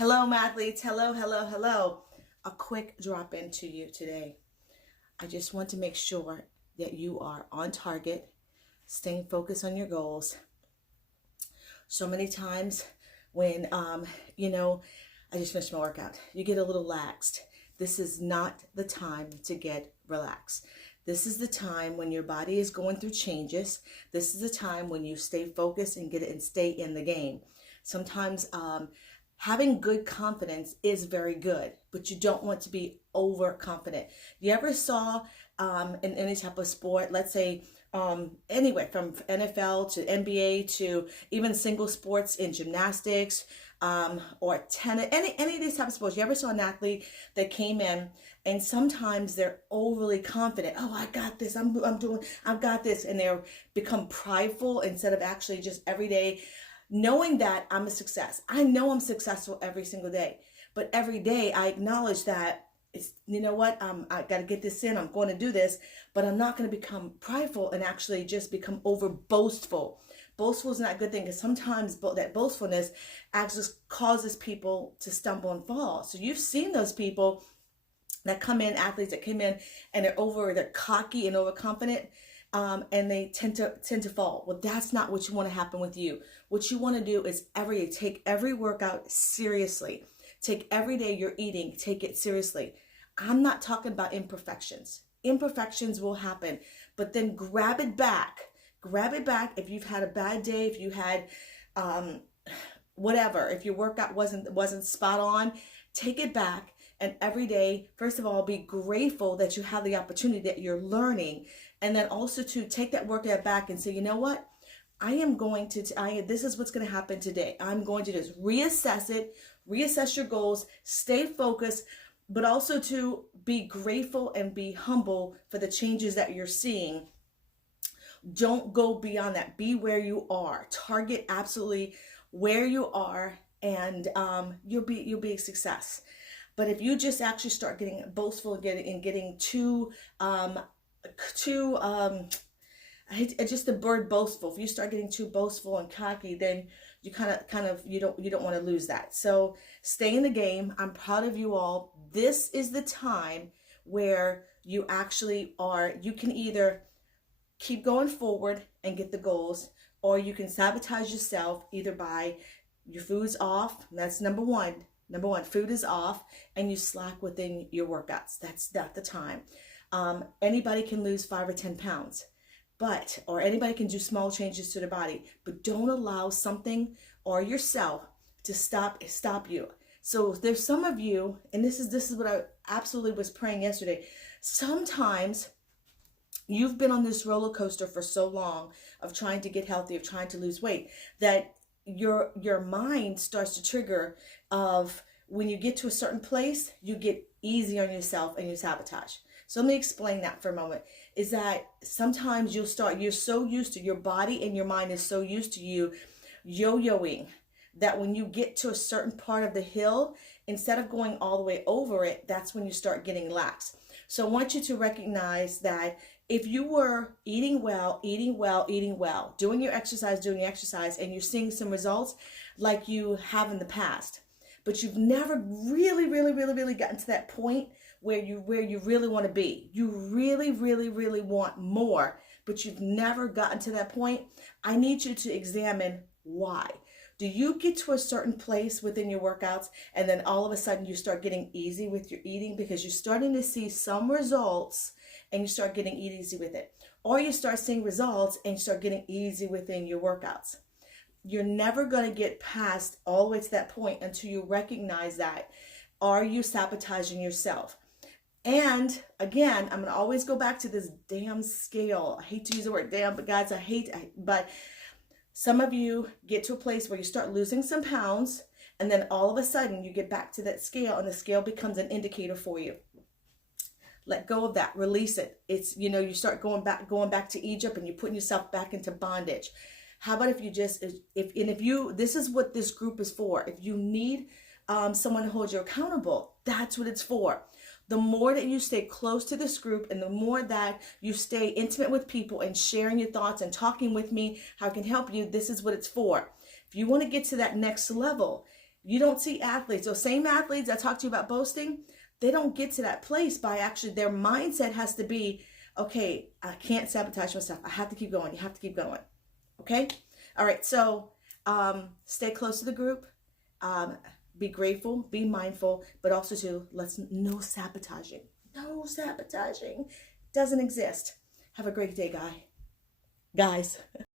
Hello, mathletes. Hello, hello, hello. A quick drop in to you today. I just want to make sure that you are on target, staying focused on your goals. So many times when, I just finished my workout, you get a little laxed. This is not the time to get relaxed. This is the time when your body is going through changes. This is the time when you stay focused and get it and stay in the game. Sometimes having good confidence is very good, but you don't want to be overconfident. You ever saw in any type of sport, let's say anyway, from NFL to NBA to even single sports in gymnastics or tennis, any of these type of sports, you ever saw an athlete that came in and sometimes they're overly confident. Oh, I got this. I've got this. And they become prideful instead of actually just every day knowing that I'm a success. I know I'm successful every single day, but every day I acknowledge that it's, you know what, I got to get this in, I'm going to do this, but I'm not going to become prideful and actually just become over boastful. Boastful is not a good thing because sometimes that boastfulness actually causes people to stumble and fall. So you've seen those people that come in, athletes that come in and they're cocky and overconfident. And they tend to fall. Well, that's not what you want to happen with you. What you want to do is take every workout seriously. Take every day you're eating, take it seriously. I'm not talking about imperfections. Imperfections will happen, but then grab it back. Grab it back if you've had a bad day, if you had whatever, if your workout wasn't spot on, take it back. And every day, first of all, be grateful that you have the opportunity, that you're learning. And then also to take that workout back and say, you know what? This is what's going to happen today. I'm going to just reassess it, reassess your goals, stay focused, but also to be grateful and be humble for the changes that you're seeing. Don't go beyond that. Be where you are. Target absolutely where you are, and you'll be a success. But if you just actually start getting boastful and getting too just the word boastful. If you start getting too boastful and cocky, then you you don't want to lose that. So stay in the game. I'm proud of you all. This is the time where you actually are. You can either keep going forward and get the goals, or you can sabotage yourself either by your food's off. That's number one. Number one, food is off and you slack within your workouts. That's not the time. Anybody can lose 5 or 10 pounds, or anybody can do small changes to their body, but don't allow something or yourself to stop you. So there's some of you, and this is what I absolutely was praying yesterday. Sometimes you've been on this roller coaster for so long of trying to get healthy, of trying to lose weight, that your mind starts to trigger of when you get to a certain place, you get easy on yourself and you sabotage. So let me explain that for a moment. Is that sometimes you're so used to, your body and your mind is so used to you yo-yoing, that when you get to a certain part of the hill, instead of going all the way over it, that's when you start getting lax. So I want you to recognize that if you were eating well, doing your exercise, and you're seeing some results like you have in the past, but you've never really gotten to that point where you really want to be. You really want more, but you've never gotten to that point. I need you to examine why. Do you get to a certain place within your workouts and then all of a sudden you start getting easy with your eating because you're starting to see some results and you start getting easy with it? Or you start seeing results and you start getting easy within your workouts. You're never going to get past all the way to that point until you recognize that. Are you sabotaging yourself? And again, I'm going to always go back to this damn scale. I hate to use the word damn, but guys, but some of you get to a place where you start losing some pounds, and then all of a sudden you get back to that scale and the scale becomes an indicator for you. Let go of that, release it. It's, you start going back to Egypt and you're putting yourself back into bondage. How about if you just, this is what this group is for. If you need someone to hold you accountable, that's what it's for. The more that you stay close to this group and the more that you stay intimate with people and sharing your thoughts and talking with me, how I can help you, this is what it's for. If you want to get to that next level, You don't see athletes, those same athletes I talked to you about boasting, they don't get to that place by actually, their mindset has to be, okay, I can't sabotage myself. I have to keep going. You have to keep going. Okay? All right. So stay close to the group. Be grateful, be mindful, but also too, no sabotaging. No sabotaging. Doesn't exist. Have a great day, guys.